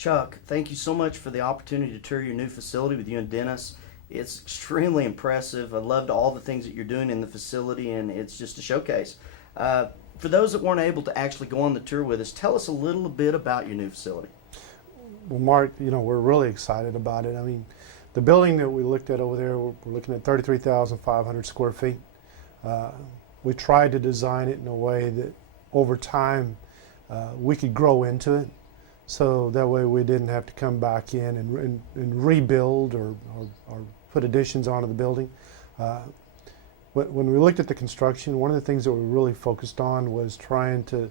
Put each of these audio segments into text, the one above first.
Chuck, thank you so much for the opportunity to tour your new facility with you and Dennis. It's extremely impressive. I loved all the things that you're doing in the facility, and it's just a showcase. For those that weren't able to actually go on the tour with us, tell us a little bit about your new facility. Well, Mark, we're really excited about it. I mean, the building that we looked at over there, we're looking at 33,500 square feet. We tried to design it in a way that over time we could grow into it, so that way we didn't have to come back in and rebuild or put additions onto the building. When we looked at the construction, one of the things that we really focused on was trying to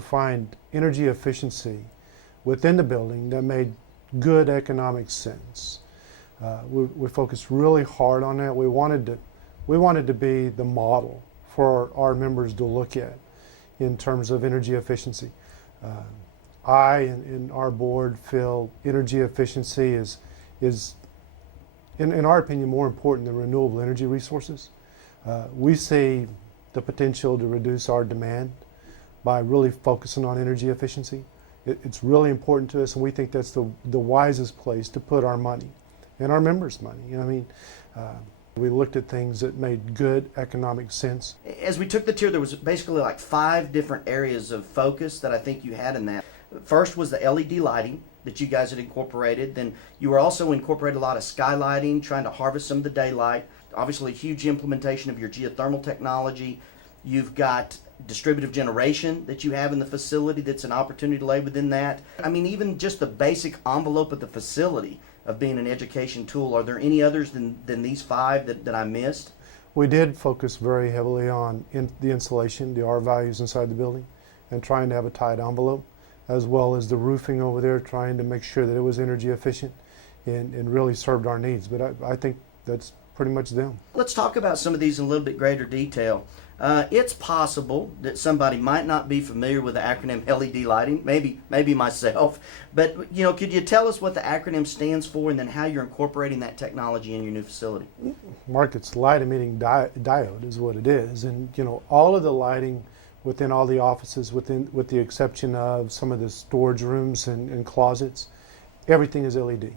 find energy efficiency within the building that made good economic sense. We focused really hard on that. We wanted to be the model for our members to look at in terms of energy efficiency. I and our board feel energy efficiency is in our opinion, more important than renewable energy resources. We see the potential to reduce our demand by really focusing on energy efficiency. It's really important to us, and we think that's the wisest place to put our money and our members' money. I mean, we looked at things that made good economic sense. As we took the tour, there was basically like 5 different areas of focus that I think you had in that. First was the LED lighting that you guys had incorporated. Then you were also incorporated a lot of skylighting, trying to harvest some of the daylight. Obviously, a huge implementation of your geothermal technology. You've got distributive generation that you have in the facility that's an opportunity to lay within that. I mean, even just the basic envelope of the facility of being an education tool. Are there any others than these 5 that I missed? We did focus very heavily on the insulation, the R values inside the building, and trying to have a tight envelope, as well as the roofing over there, trying to make sure that it was energy efficient and really served our needs. But I think that's pretty much them. Let's talk about some of these in a little bit greater detail. It's possible that somebody might not be familiar with the acronym LED lighting, maybe myself, but could you tell us what the acronym stands for and then how you're incorporating that technology in your new facility? Mark, it's light emitting diode is what it is, and all of the lighting within all the offices, with the exception of some of the storage rooms and closets, everything is LED.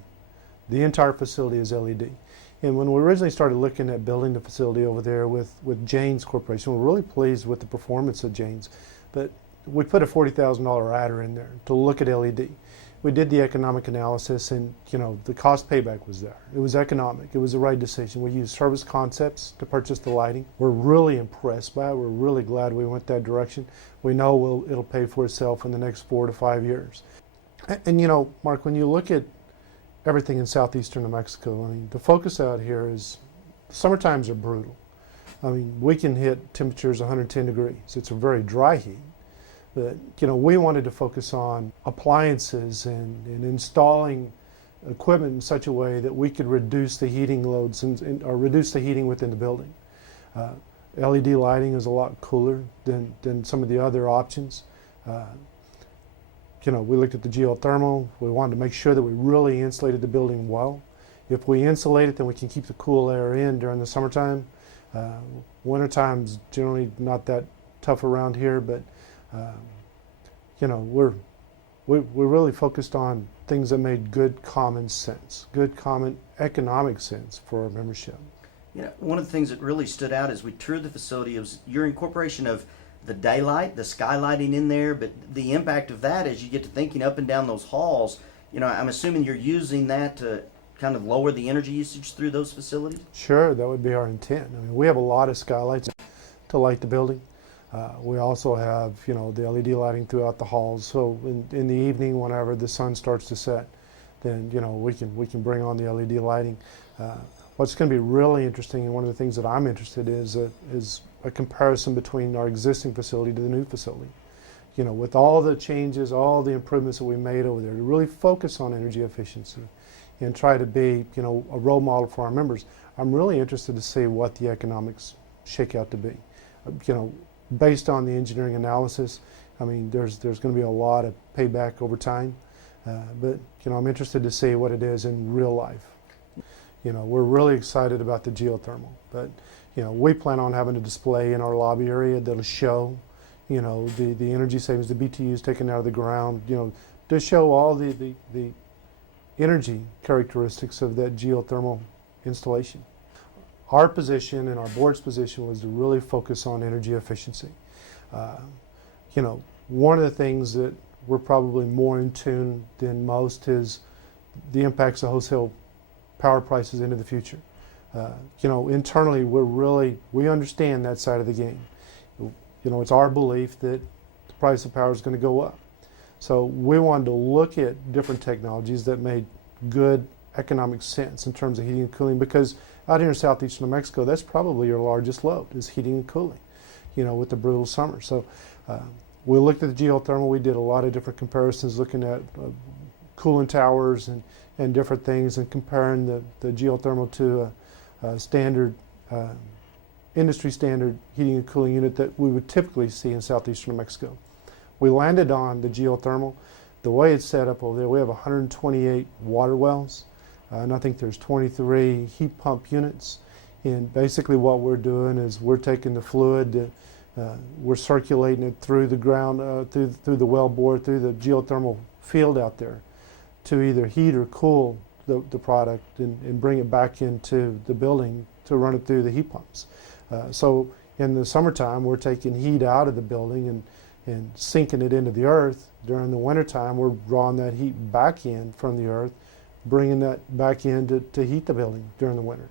The entire facility is LED. And when we originally started looking at building the facility over there with Jane's Corporation, we're really pleased with the performance of Jane's. But we put a $40,000 adder in there to look at LED. We did the economic analysis, and the cost payback was there. It was economic. It was the right decision. We used service concepts to purchase the lighting. We're really impressed by it. We're really glad we went that direction. We know it'll pay for itself in the next 4 to 5 years. And Mark, when you look at everything in southeastern New Mexico, I mean, the focus out here is summer times are brutal. I mean, we can hit temperatures 110 degrees. It's a very dry heat. But we wanted to focus on appliances and installing equipment in such a way that we could reduce the heating loads or reduce the heating within the building. LED lighting is a lot cooler than some of the other options. We looked at the geothermal. We wanted to make sure that we really insulated the building well. If we insulate it, then we can keep the cool air in during the summertime. Wintertime's generally not that tough around here, but we really focused on things that made good common sense, good common economic sense for our membership. One of the things that really stood out as we toured the facility was your incorporation of the daylight, the skylighting in there, but the impact of that as you get to thinking up and down those halls, I'm assuming you're using that to kind of lower the energy usage through those facilities? Sure, that would be our intent. I mean, we have a lot of skylights to light the building. We also have, the LED lighting throughout the halls. So in the evening, whenever the sun starts to set, then we can bring on the LED lighting. What's going to be really interesting, and one of the things that I'm interested in, is a comparison between our existing facility to the new facility. With all the changes, all the improvements that we made over there, to really focus on energy efficiency and try to be, a role model for our members. I'm really interested to see what the economics shake out to be. Based on the engineering analysis, I mean, there's going to be a lot of payback over time, but I'm interested to see what it is in real life. We're really excited about the geothermal, but we plan on having a display in our lobby area that'll show, the energy savings, the BTUs taken out of the ground, to show all the energy characteristics of that geothermal installation. Our position and our board's position was to really focus on energy efficiency. You know, one of the things that we're probably more in tune than most is the impacts of wholesale power prices into the future. You know, internally we understand that side of the game. You know, it's our belief that the price of power is going to go up. So we wanted to look at different technologies that made good economic sense in terms of heating and cooling, because out here in southeastern New Mexico, that's probably your largest load, is heating and cooling, you know, with the brutal summer. So we looked at the geothermal. We did a lot of different comparisons looking at cooling towers and different things, and comparing the geothermal to a standard industry standard heating and cooling unit that we would typically see in southeastern New Mexico. We landed on the geothermal. The way it's set up over there, we have 128 water wells, and I think there's 23 heat pump units. And basically what we're doing is we're taking the fluid, we're circulating it through the ground, through the well bore, through the geothermal field out there, to either heat or cool the product and bring it back into the building to run it through the heat pumps. So in the summertime, we're taking heat out of the building and sinking it into the earth. During the wintertime, we're drawing that heat back in from the earth, bringing that back in to heat the building during the winter.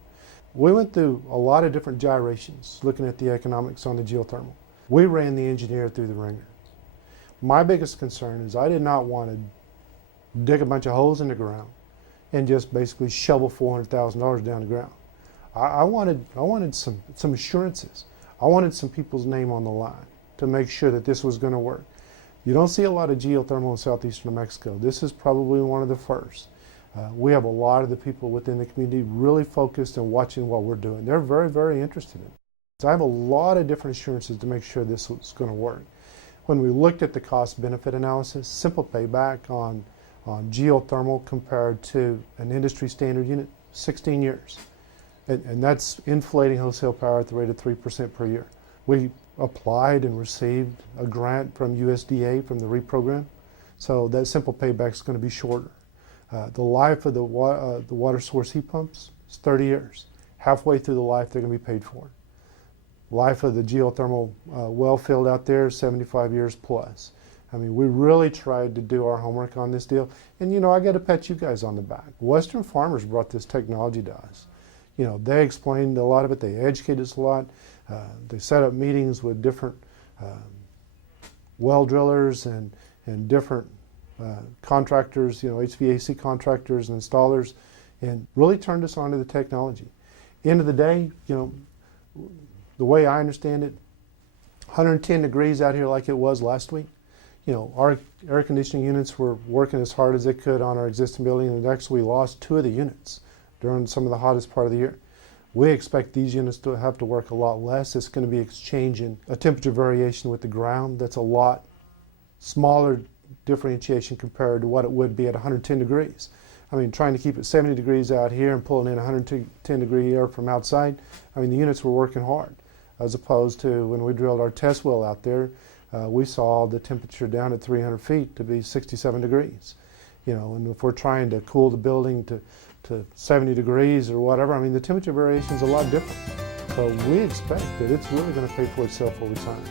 We went through a lot of different gyrations looking at the economics on the geothermal. We ran the engineer through the ringer. My biggest concern is I did not want to dig a bunch of holes in the ground and just basically shovel $400,000 down the ground. I wanted some assurances. I wanted some people's name on the line to make sure that this was going to work. You don't see a lot of geothermal in southeastern New Mexico. This is probably one of the first. We have a lot of the people within the community really focused and watching what we're doing. They're very, very interested in it. So I have a lot of different assurances to make sure this was going to work. When we looked at the cost-benefit analysis, simple payback on geothermal compared to an industry standard unit, 16 years. And that's inflating wholesale power at the rate of 3% per year. We applied and received a grant from USDA from the REAP program, so that simple payback is going to be shorter. The life of the water source heat pumps is 30 years. Halfway through the life, they're going to be paid for. Life of the geothermal well field out there is 75 years plus. I mean, we really tried to do our homework on this deal. And, you know, I got to pat you guys on the back. Western farmers brought this technology to us. You know, they explained a lot of it. They educated us a lot. They set up meetings with different well drillers and different contractors, you know, HVAC contractors and installers, and really turned us on to the technology. End of the day, you know, the way I understand it, 110 degrees out here like it was last week. You know, our air conditioning units were working as hard as they could on our existing building, and actually we lost 2 of the units during some of the hottest part of the year. We expect these units to have to work a lot less. It's going to be exchanging a temperature variation with the ground that's a lot smaller differentiation compared to what it would be at 110 degrees. I mean, trying to keep it 70 degrees out here and pulling in 110 degree air from outside, I mean, the units were working hard, as opposed to when we drilled our test well out there, we saw the temperature down at 300 feet to be 67 degrees. You know, and if we're trying to cool the building to 70 degrees or whatever, I mean, the temperature variation is a lot different. So we expect that it's really going to pay for itself over time.